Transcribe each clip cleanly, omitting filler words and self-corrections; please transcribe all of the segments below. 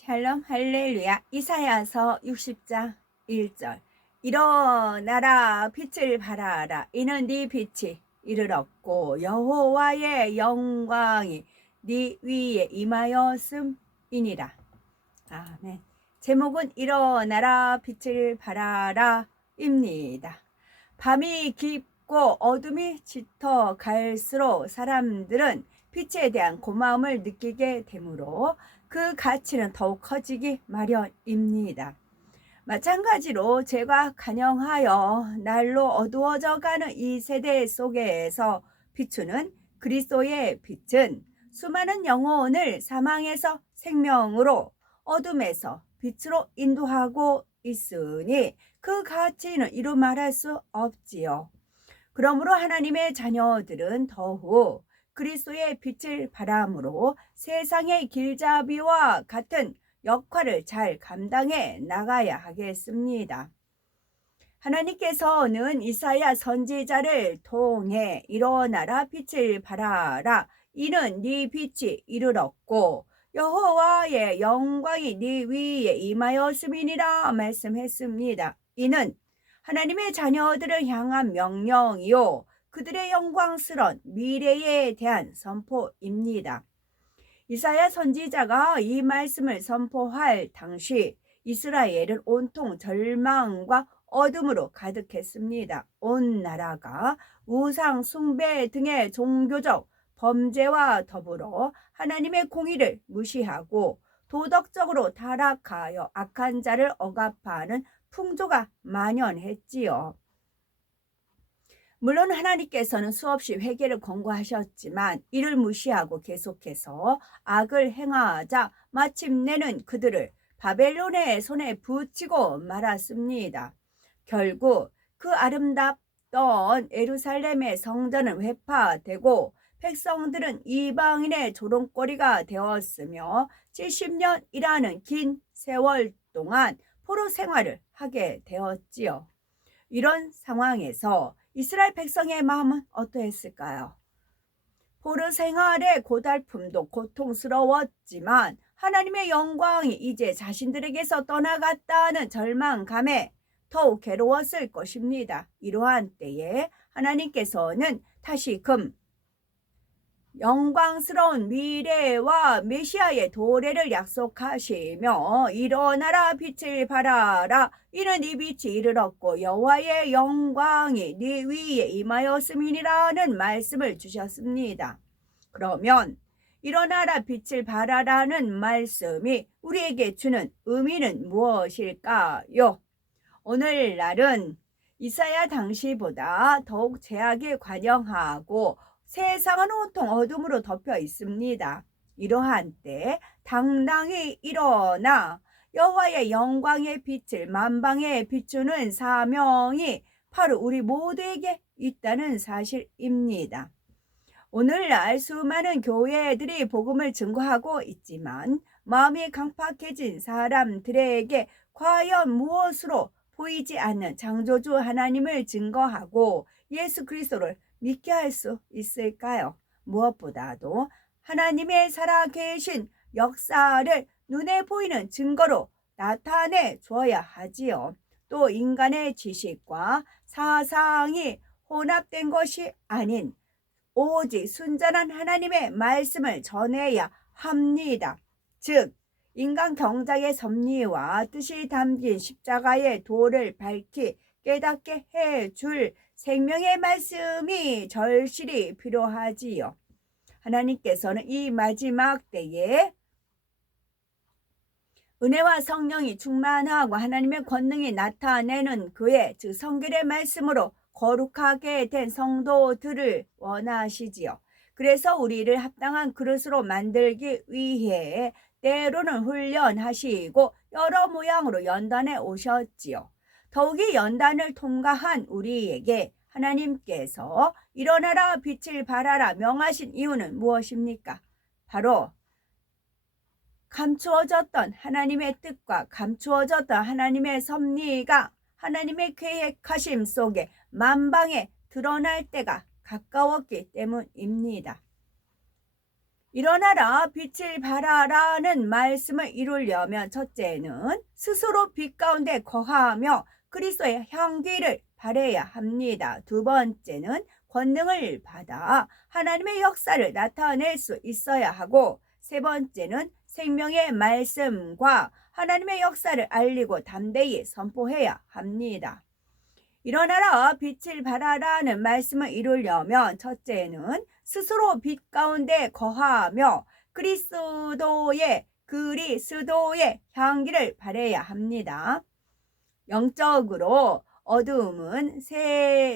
샬롬 할렐루야. 이사야서 60장 1절. 일어나라 빛을 발하라. 이는 네 빛이 이르렀고 여호와의 영광이 네 위에 임하였음이니라. 아멘. 제목은 일어나라 빛을 발하라 입니다. 밤이 깊고 어둠이 짙어 갈수록 사람들은 빛에 대한 고마움을 느끼게 되므로 그 가치는 더욱 커지기 마련입니다. 마찬가지로 죄가 간영하여 날로 어두워져가는 이 세대 속에서 비추는 그리스도의 빛은 수많은 영혼을 사망에서 생명으로, 어둠에서 빛으로 인도하고 있으니 그 가치는 이루 말할 수 없지요. 그러므로 하나님의 자녀들은 더욱 그리스도의 빛을 발함으로 세상의 길잡이와 같은 역할을 잘 감당해 나가야 하겠습니다. 하나님께서는 이사야 선지자를 통해 일어나라 빛을 발하라 이는 네 빛이 이르렀고 여호와의 영광이 네 위에 임하였음이니라 말씀했습니다. 이는 하나님의 자녀들을 향한 명령이요 그들의 영광스러운 미래에 대한 선포입니다. 이사야 선지자가 이 말씀을 선포할 당시 이스라엘은 온통 절망과 어둠으로 가득했습니다. 온 나라가 우상 숭배 등의 종교적 범죄와 더불어 하나님의 공의를 무시하고 도덕적으로 타락하여 악한 자를 억압하는 풍조가 만연했지요. 물론 하나님께서는 수없이 회개를 권고하셨지만 이를 무시하고 계속해서 악을 행하자 마침내는 그들을 바벨론의 손에 붙이고 말았습니다. 결국 그 아름답던 예루살렘의 성전은 회파되고 백성들은 이방인의 조롱거리가 되었으며 70년이라는 긴 세월 동안 포로 생활을 하게 되었지요. 이런 상황에서 이스라엘 백성의 마음은 어떠했을까요? 포로 생활의 고달픔도 고통스러웠지만 하나님의 영광이 이제 자신들에게서 떠나갔다는 절망감에 더욱 괴로웠을 것입니다. 이러한 때에 하나님께서는 다시금 영광스러운 미래와 메시아의 도래를 약속하시며 일어나라 빛을 발하라 이는 네 빛이 이르렀고 여호와의 영광이 네 위에 임하였음이니라는 말씀을 주셨습니다. 그러면 일어나라 빛을 발하라는 말씀이 우리에게 주는 의미는 무엇일까요? 오늘날은 이사야 당시보다 더욱 죄악에 관영하고 세상은 온통 어둠으로 덮여 있습니다. 이러한 때 당당히 일어나 여호와의 영광의 빛을 만방에 비추는 사명이 바로 우리 모두에게 있다는 사실입니다. 오늘날 수많은 교회들이 복음을 증거하고 있지만 마음이 강팍해진 사람들에게 과연 무엇으로 보이지 않는 창조주 하나님을 증거하고 예수 그리스도를 믿게 할 수 있을까요? 무엇보다도 하나님의 살아계신 역사를 눈에 보이는 증거로 나타내 주어야 하지요. 또 인간의 지식과 사상이 혼합된 것이 아닌 오직 순전한 하나님의 말씀을 전해야 합니다. 즉 인간 경작의 섭리와 뜻이 담긴 십자가의 도를 밝히 깨닫게 해줄 생명의 말씀이 절실히 필요하지요. 하나님께서는 이 마지막 때에 은혜와 성령이 충만하고 하나님의 권능이 나타내는 그의 즉 성결의 말씀으로 거룩하게 된 성도들을 원하시지요. 그래서 우리를 합당한 그릇으로 만들기 위해 때로는 훈련하시고 여러 모양으로 연단해 오셨지요. 더욱이 연단을 통과한 우리에게 하나님께서 일어나라 빛을 발하라 명하신 이유는 무엇입니까? 바로 감추어졌던 하나님의 뜻과 감추어졌던 하나님의 섭리가 하나님의 계획하심 속에 만방에 드러날 때가 가까웠기 때문입니다. 일어나라 빛을 발하라는 말씀을 이루려면 첫째는 스스로 빛 가운데 거하며 그리스도의 향기를 발해야 합니다. 두 번째는 권능을 받아 하나님의 역사를 나타낼 수 있어야 하고, 세 번째는 생명의 말씀과 하나님의 역사를 알리고 담대히 선포해야 합니다. 일어나라 빛을 발하라는 말씀을 이루려면 첫째는 스스로 빛 가운데 거하며 그리스도의 향기를 발해야 합니다. 영적으로 어두움은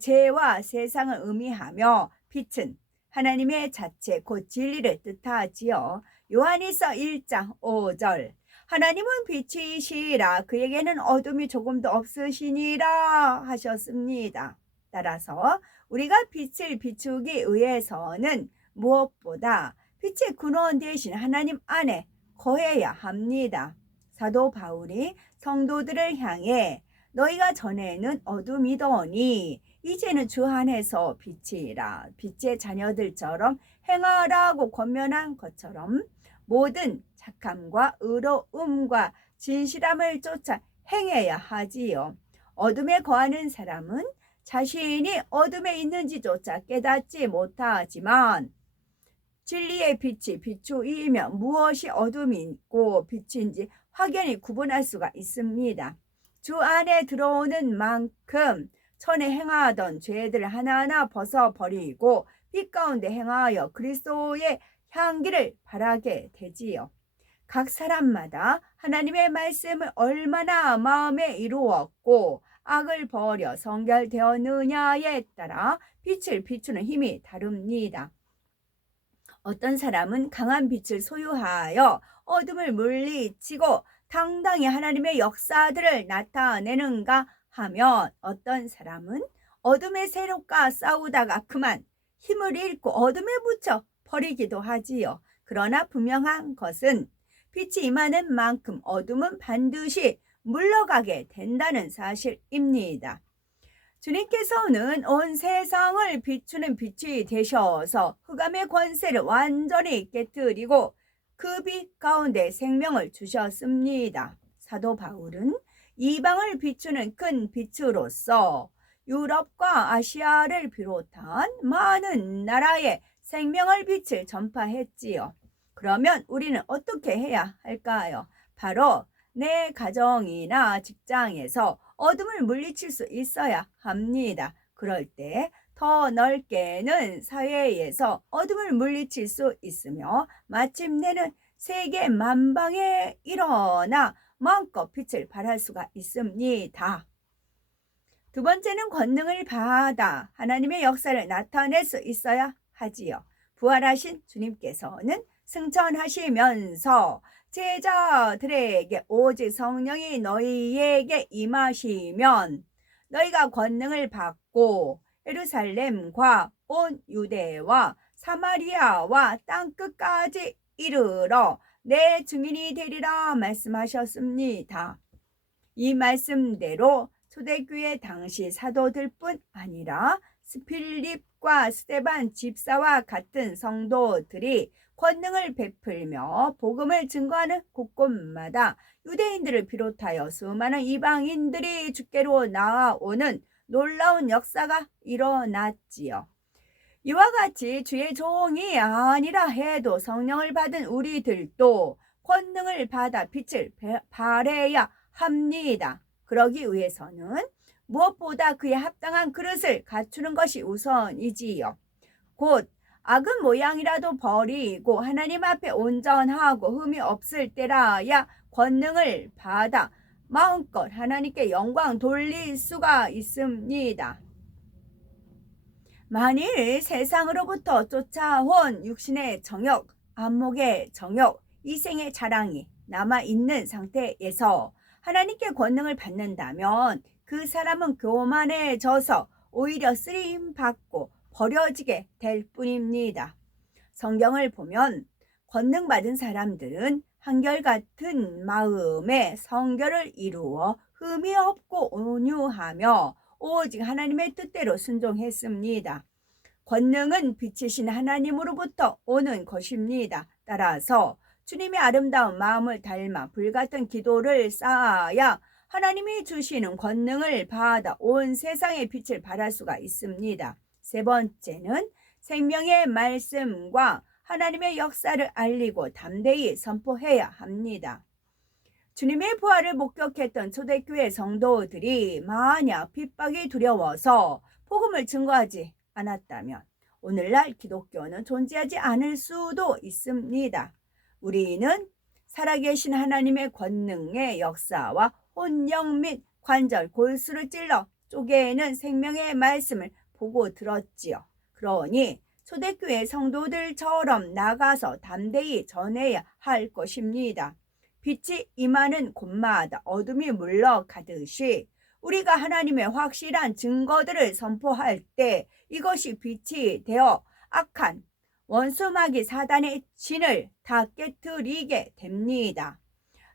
죄와 세상을 의미하며 빛은 하나님의 자체 곧 진리를 뜻하지요. 요한일서 1장 5절 하나님은 빛이시라 그에게는 어둠이 조금도 없으시니라 하셨습니다. 따라서 우리가 빛을 비추기 위해서는 무엇보다 빛의 근원 대신 하나님 안에 거해야 합니다. 사도 바울이 성도들을 향해 너희가 전에는 어둠이더니 이제는 주 안에서 빛이라 빛의 자녀들처럼 행하라고 권면한 것처럼 모든 착함과 의로움과 진실함을 쫓아 행해야 하지요. 어둠에 거하는 사람은 자신이 어둠에 있는지조차 깨닫지 못하지만 진리의 빛이 비추이면 무엇이 어둠이 있고 빛인지 확연히 구분할 수가 있습니다. 주 안에 들어오는 만큼 전에 행하던 죄들을 하나하나 벗어버리고 빛 가운데 행하여 그리스도의 향기를 발하게 되지요. 각 사람마다 하나님의 말씀을 얼마나 마음에 이루었고 악을 버려 성결되었느냐에 따라 빛을 비추는 힘이 다릅니다. 어떤 사람은 강한 빛을 소유하여 어둠을 물리치고 당당히 하나님의 역사들을 나타내는가 하면 어떤 사람은 어둠의 세력과 싸우다가 그만 힘을 잃고 어둠에 묻혀 버리기도 하지요. 그러나 분명한 것은 빛이 임하는 만큼 어둠은 반드시 물러가게 된다는 사실입니다. 주님께서는 온 세상을 비추는 빛이 되셔서 흑암의 권세를 완전히 깨뜨리고 그 빛 가운데 생명을 주셨습니다. 사도 바울은 이방을 비추는 큰 빛으로서 유럽과 아시아를 비롯한 많은 나라에 생명의 빛을 전파했지요. 그러면 우리는 어떻게 해야 할까요? 바로 내 가정이나 직장에서 어둠을 물리칠 수 있어야 합니다. 그럴 때 더 넓게는 사회에서 어둠을 물리칠 수 있으며 마침내는 세계 만방에 일어나 마음껏 빛을 발할 수가 있습니다. 두 번째는 권능을 받아 하나님의 역사를 나타낼 수 있어야 하지요. 부활하신 주님께서는 승천하시면서 제자들에게 오직 성령이 너희에게 임하시면 너희가 권능을 받고 예루살렘과 온 유대와 사마리아와 땅끝까지 이르러 내 증인이 되리라 말씀하셨습니다. 이 말씀대로 초대교회 당시 사도들뿐 아니라 필립과 스데반 집사와 같은 성도들이 권능을 베풀며 복음을 증거하는 곳곳마다 유대인들을 비롯하여 수많은 이방인들이 주께로 나아오는 놀라운 역사가 일어났지요. 이와 같이 주의 종이 아니라 해도 성령을 받은 우리들도 권능을 받아 빛을 발해야 합니다. 그러기 위해서는 무엇보다 그에 합당한 그릇을 갖추는 것이 우선이지요. 곧 악은 모양이라도 버리고 하나님 앞에 온전하고 흠이 없을 때라야 권능을 받아 마음껏 하나님께 영광 돌릴 수가 있습니다. 만일 세상으로부터 쫓아온 육신의 정욕, 안목의 정욕, 이생의 자랑이 남아있는 상태에서 하나님께 권능을 받는다면 그 사람은 교만해져서 오히려 쓰림받고 버려지게 될 뿐입니다. 성경을 보면 권능받은 사람들은 한결같은 마음에 성결을 이루어 흠이 없고 온유하며 오직 하나님의 뜻대로 순종했습니다. 권능은 빛이신 하나님으로부터 오는 것입니다. 따라서 주님의 아름다운 마음을 닮아 불같은 기도를 쌓아야 하나님이 주시는 권능을 받아 온 세상에 빛을 발할 수가 있습니다. 세 번째는 생명의 말씀과 하나님의 역사를 알리고 담대히 선포해야 합니다. 주님의 부활을 목격했던 초대교회 성도들이 만약 핍박이 두려워서 복음을 증거하지 않았다면 오늘날 기독교는 존재하지 않을 수도 있습니다. 우리는 살아계신 하나님의 권능의 역사와 혼영 및 관절, 골수를 찔러 쪼개는 생명의 말씀을 보고 들었지요. 그러니 초대교회 성도들처럼 나가서 담대히 전해야 할 것입니다. 빛이 임하는 곳마다 어둠이 물러가듯이 우리가 하나님의 확실한 증거들을 선포할 때 이것이 빛이 되어 악한 원수마귀 사단의 진을 다 깨트리게 됩니다.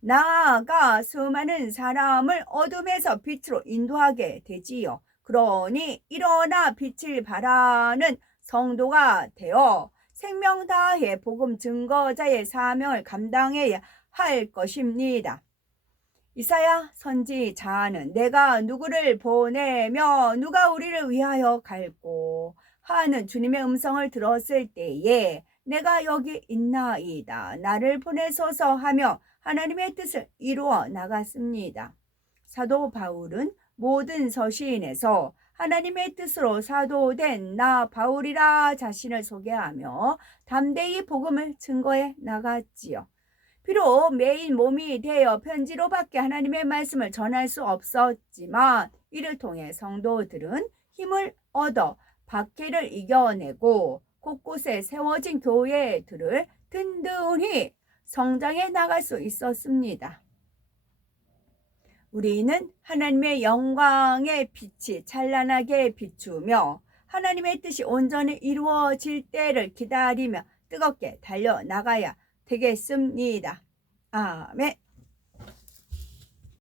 나아가 수많은 사람을 어둠에서 빛으로 인도하게 되지요. 그러니 일어나 빛을 발하는 성도가 되어 생명 다해 복음 증거자의 사명을 감당해야 할 것입니다. 이사야 선지자는 내가 누구를 보내며 누가 우리를 위하여 갈고 하는 주님의 음성을 들었을 때에 내가 여기 있나이다. 나를 보내소서 하며 하나님의 뜻을 이루어 나갔습니다. 사도 바울은 모든 서신에서 하나님의 뜻으로 사도된 나 바울이라 자신을 소개하며 담대히 복음을 증거해 나갔지요. 비록 매일 몸이 되어 편지로밖에 하나님의 말씀을 전할 수 없었지만 이를 통해 성도들은 힘을 얻어 박해를 이겨내고 곳곳에 세워진 교회들을 든든히 성장해 나갈 수 있었습니다. 우리는 하나님의 영광의 빛이 찬란하게 비추며 하나님의 뜻이 온전히 이루어질 때를 기다리며 뜨겁게 달려나가야 되겠습니다. 아멘.